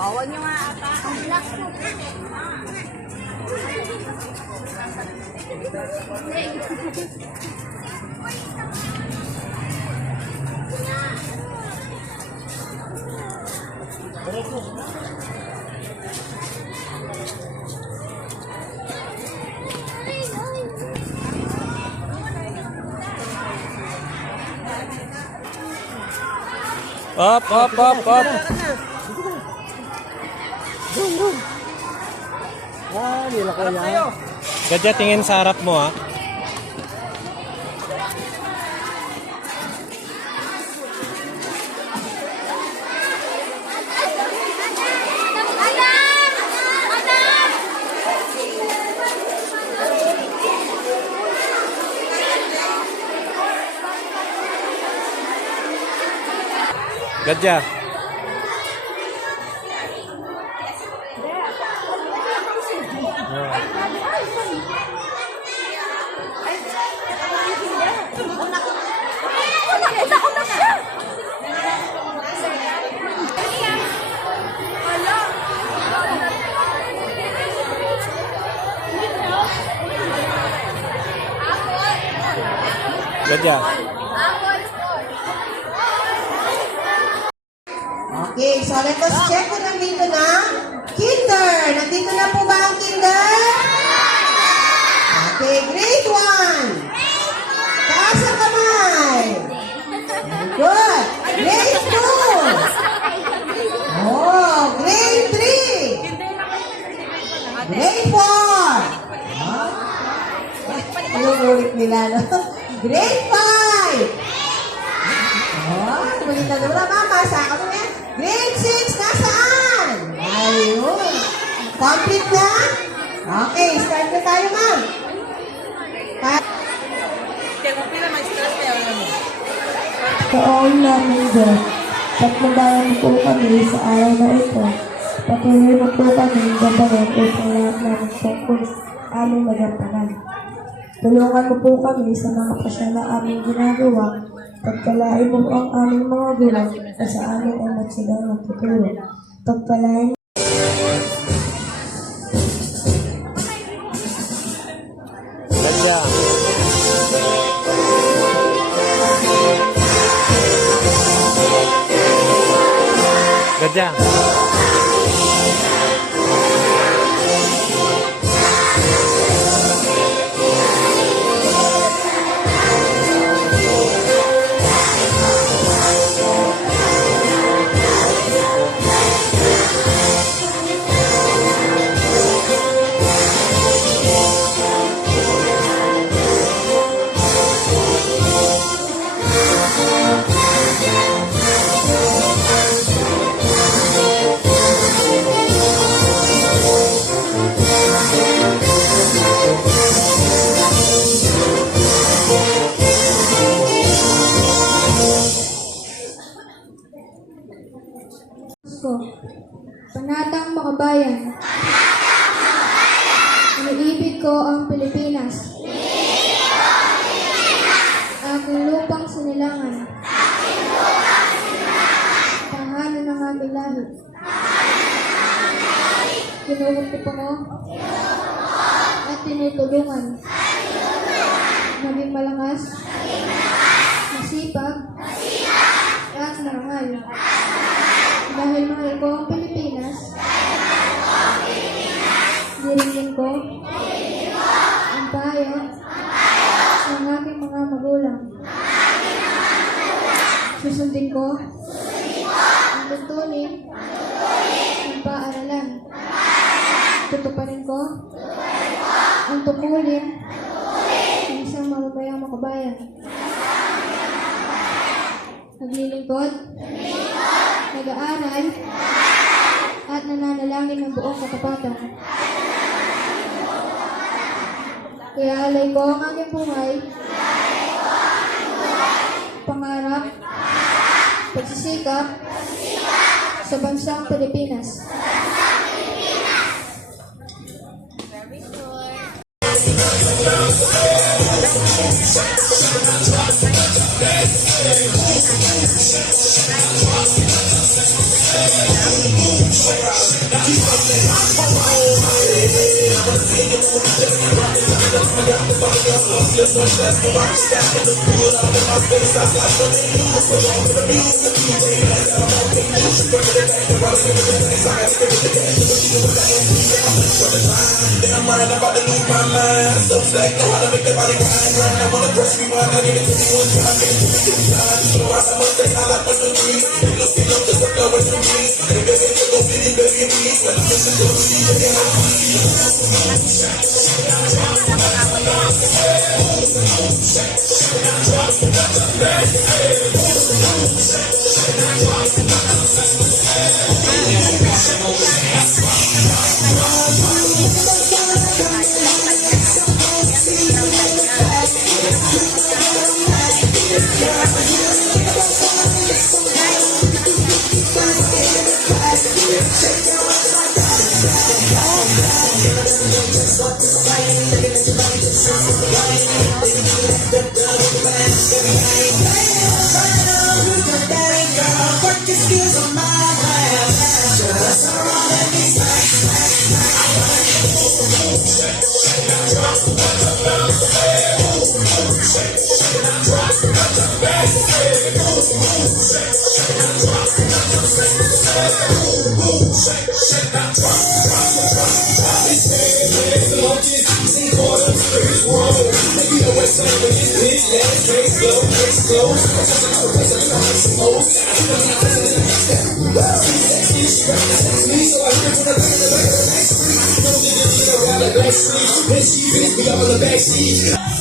Huwag nyo nga ata. Ang black po. Up. Nila kaya. Gadya, tingin sa harap mo, ha. Gadya. Gadya. Okay, so let us check kung nandito na. Kinder! Nandito na po ba ang kinder? Okay, grade 1. Taas ang kamay. Very good. Grade 2. Oh, grade 3. Grade 4. Inuulit nila, no? Grade 5. Oh, tumalit na doon. Mama, saan ka mo yan? Grade 6, nasaan? Ayun. Complete na? Okay, start na tayo, ma'am. Taon namin din, pagmagayan po kami sa araw na ito. Patuloy mo po kami gabayan upang lahat namin tungkol aming magampanan. Tulungan mo po kami sa mga pasya na aming ginagawa. Pagpalain mo ang aming mga gulang at sa amin ay magsilang magtutulong. Pagpalain Gadya. Gadya. ko. Panatang Makabayan. Iniibig ko ang Pilipinas. Aking lupang sinilangan. Tahanan ng aming lahi. Kinuhot ko pa mo at tinutulungan. Naging malakas, masipag, at marangal. Dahil mahal ko ang Pilipinas, diringin ko ang payo ng aking mga magulang. Susundin ko ang tuntunin ng paaralan. Tutuparin ko ang tungkulin ng isang mamamayang makabayan. Naglilingkod, nag-aaral, at nananalangin ng buong katapatan. Kaya alay ko ang aking buhay, pangarap, pagsisikap sa bansang Pilipinas. When she finished, we up on the backseat.